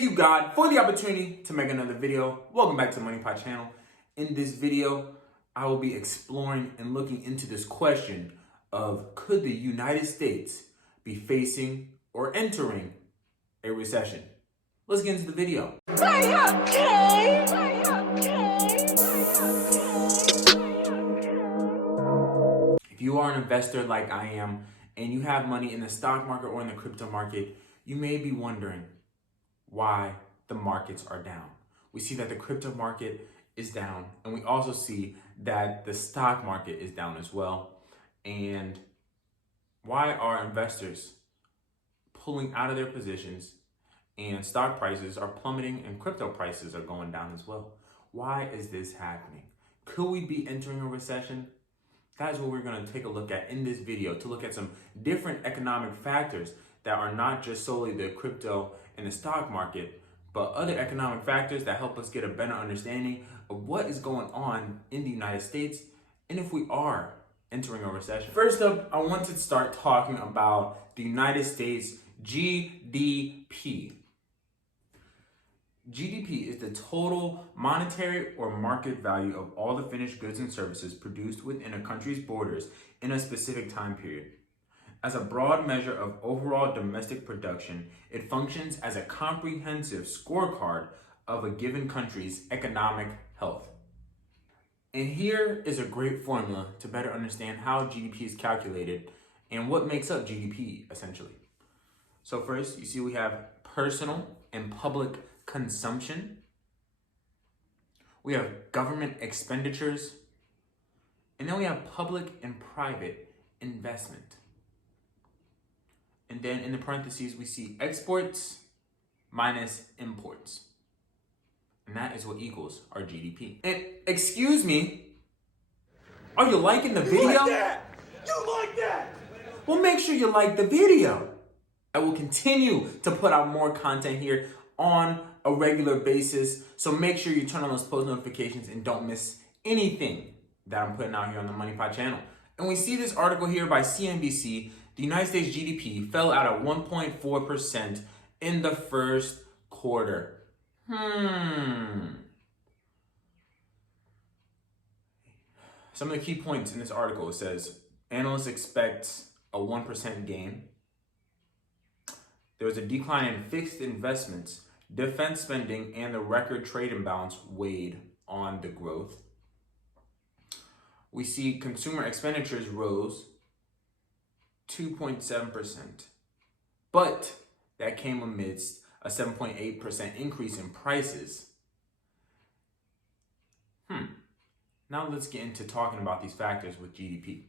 Thank you, God, for the opportunity to make another video. Welcome back to the Money Pot channel. In this video, I will be exploring and looking into this question of could the United States be facing or entering a recession? Let's get into the video. Are you okay? Are you okay? If you are an investor like I am, and you have money in the stock market or in the crypto market, you may be wondering why the markets are down. We see that the crypto market is down, and we also see that the stock market is down as well. And why are investors pulling out of their positions and stock prices are plummeting and crypto prices are going down as well? Why is this happening? Could we be entering a recession? That is what we're going to take a look at in this video, to look at some different economic factors that are not just solely the crypto and the stock market, but other economic factors that help us get a better understanding of what is going on in the United States and if we are entering a recession. First up, I want to start talking about the United States GDP. GDP is the total monetary or market value of all the finished goods and services produced within a country's borders in a specific time period. As a broad measure of overall domestic production, it functions as a comprehensive scorecard of a given country's economic health. And here is a great formula to better understand how GDP is calculated and what makes up GDP, essentially. So first, you see we have personal and public consumption. We have government expenditures. And then we have public and private investment. And then in the parentheses, we see exports minus imports. And that is what equals our GDP. And excuse me, are you liking the video? You like that? You like that? Well, make sure you like the video. I will continue to put out more content here on a regular basis. So make sure you turn on those post notifications and don't miss anything that I'm putting out here on the Money Pot channel. And we see this article here by CNBC. The United States GDP fell out at 1.4% in the first quarter. Some of the key points in this article, it says analysts expect a 1% gain. There was a decline in fixed investments, defense spending, and the record trade imbalance weighed on the growth. We see consumer expenditures rose 2.7%, but that came amidst a 7.8% increase in prices. Now let's get into talking about these factors with GDP.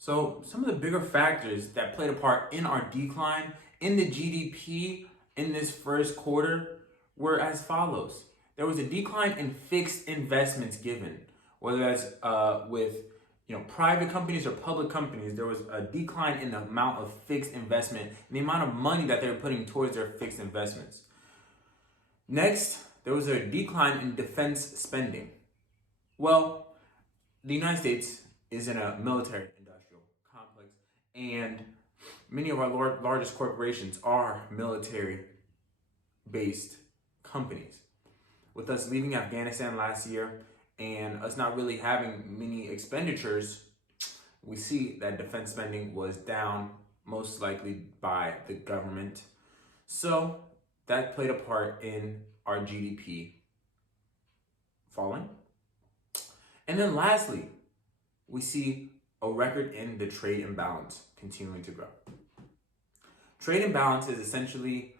So some of the bigger factors that played a part in our decline in the GDP in this first quarter were as follows. There was a decline in fixed investments given, whether that's with private companies or public companies. There was a decline in the amount of fixed investment and the amount of money that they were putting towards their fixed investments. Next, there was a decline in defense spending. Well, the United States is in a military industrial complex, and many of our largest corporations are military-based companies. With us leaving Afghanistan last year and us not really having many expenditures, we see that defense spending was down, most likely by the government. So that played a part in our GDP falling. And then lastly, we see a record in the trade imbalance continuing to grow. Trade imbalance is essentially,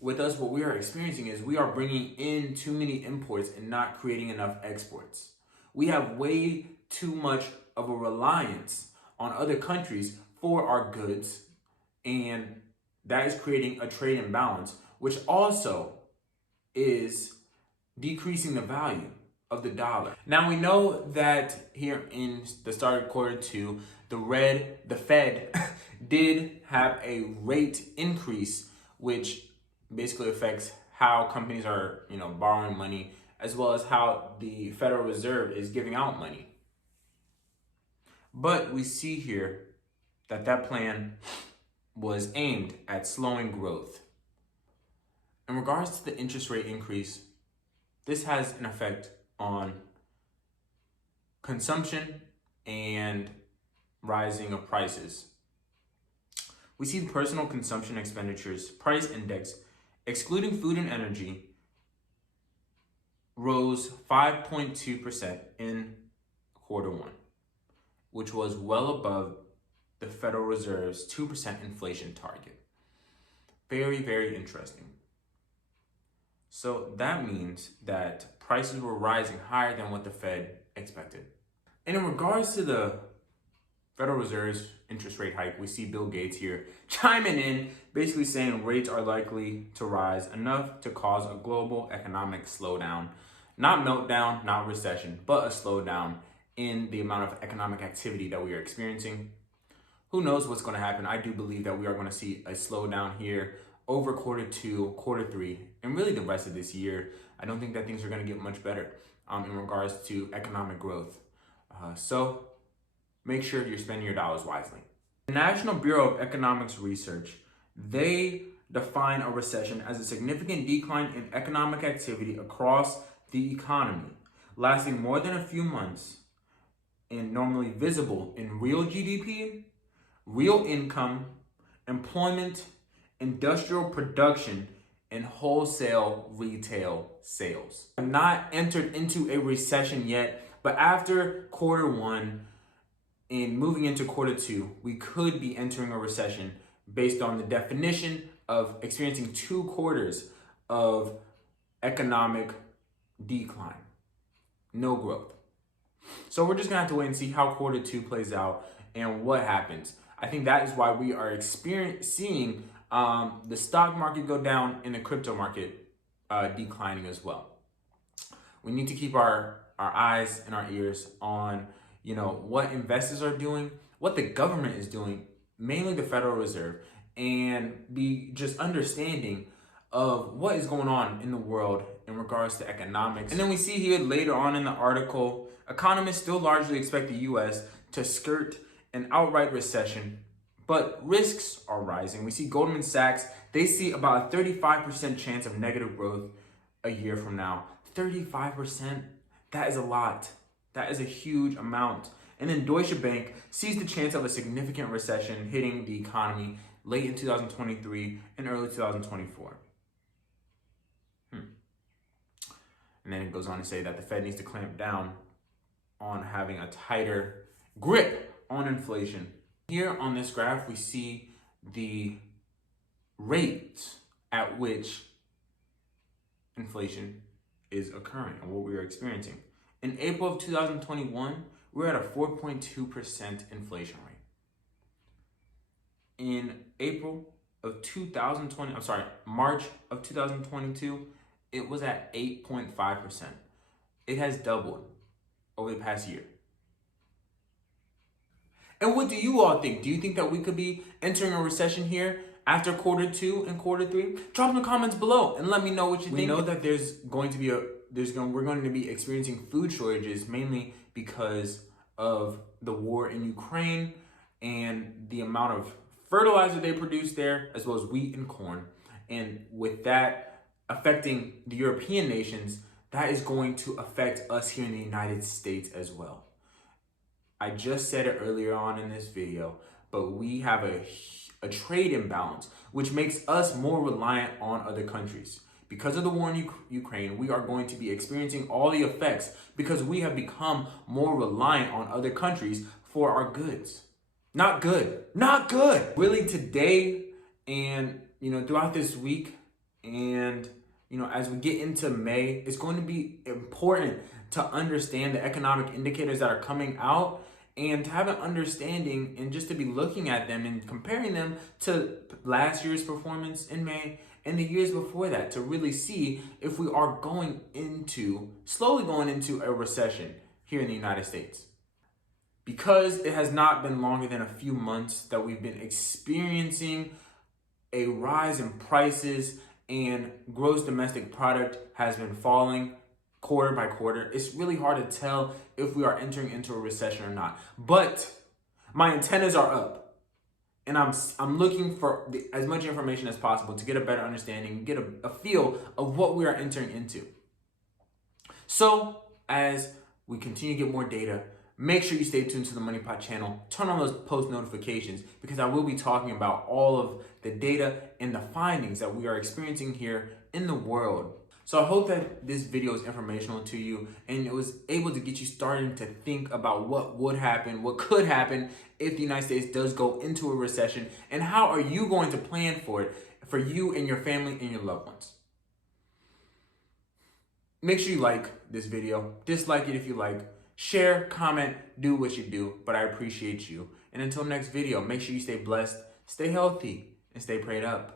with us, what we are experiencing is we are bringing in too many imports and not creating enough exports. We have way too much of a reliance on other countries for our goods, and that is creating a trade imbalance, which also is decreasing the value of the dollar. Now we know that here in the start of quarter two, the Fed did have a rate increase, which basically affects how companies are, borrowing money, as well as how the Federal Reserve is giving out money. But we see here that plan was aimed at slowing growth. In regards to the interest rate increase, this has an effect on consumption and rising of prices. We see the personal consumption expenditures price index, excluding food and energy, rose 5.2% in Q1, which was well above the Federal Reserve's 2% inflation target. Very, very interesting. So that means that prices were rising higher than what the Fed expected. And in regards to the Federal Reserve's interest rate hike, we see Bill Gates here chiming in, basically saying rates are likely to rise enough to cause a global economic slowdown. Not meltdown, not recession, but a slowdown in the amount of economic activity that we are experiencing. Who knows what's going to happen? I do believe that we are going to see a slowdown here over Q2, Q3, and really the rest of this year. I don't think that things are going to get much better in regards to economic growth. So make sure you're spending your dollars wisely. The National Bureau of Economics Research, they define a recession as a significant decline in economic activity across the economy, lasting more than a few months and normally visible in real GDP, real income, employment, industrial production, and wholesale retail sales. I've not entered into a recession yet, but after Q1 and moving into Q2, we could be entering a recession based on the definition of experiencing 2 quarters of economic decline, no growth. So we're just gonna have to wait and see how Q2 plays out and what happens. I think that is why we are seeing the stock market go down and the crypto market declining as well. We need to keep our eyes and our ears on, what investors are doing, what the government is doing, mainly the Federal Reserve, and be just understanding of what is going on in the world in regards to economics. And then we see here later on in the article, economists still largely expect the US to skirt an outright recession, but risks are rising. We see Goldman Sachs, they see about a 35% chance of negative growth a year from now. 35%, that is a lot. That is a huge amount. And then Deutsche Bank sees the chance of a significant recession hitting the economy late in 2023 and early 2024. And then it goes on to say that the Fed needs to clamp down on having a tighter grip on inflation. Here on this graph, we see the rate at which inflation is occurring and what we are experiencing. In April of 2021, we're at a 4.2% inflation rate. In March of 2022, it was at 8.5%. It has doubled over the past year. And what do you all think? Do you think that we could be entering a recession here after Q2 and Q3? Drop in the comments below and let me know what you think. We know that we're going to be experiencing food shortages, mainly because of the war in Ukraine and the amount of fertilizer they produce there, as well as wheat and corn. And with that affecting the European nations, that is going to affect us here in the United States as well. I just said it earlier on in this video, but we have a trade imbalance, which makes us more reliant on other countries. Because of the war in Ukraine, we are going to be experiencing all the effects because we have become more reliant on other countries for our goods. Not good. Not good. Really today and, throughout this week and, as we get into May, it's going to be important to understand the economic indicators that are coming out and to have an understanding and just to be looking at them and comparing them to last year's performance in May and the years before that to really see if we are slowly going into a recession here in the United States. Because it has not been longer than a few months that we've been experiencing a rise in prices and gross domestic product has been falling quarter by quarter, it's really hard to tell if we are entering into a recession or not. But my antennas are up. And I'm looking for as much information as possible to get a better understanding, get a feel of what we are entering into. So as we continue to get more data, make sure you stay tuned to the Money Pot channel. Turn on those post notifications because I will be talking about all of the data and the findings that we are experiencing here in the world. So I hope that this video is informational to you and it was able to get you starting to think about what would happen, what could happen if the United States does go into a recession, and how are you going to plan for it for you and your family and your loved ones. Make sure you like this video, dislike it if you like, share, comment, do what you do, but I appreciate you. And until next video, make sure you stay blessed, stay healthy, and stay prayed up.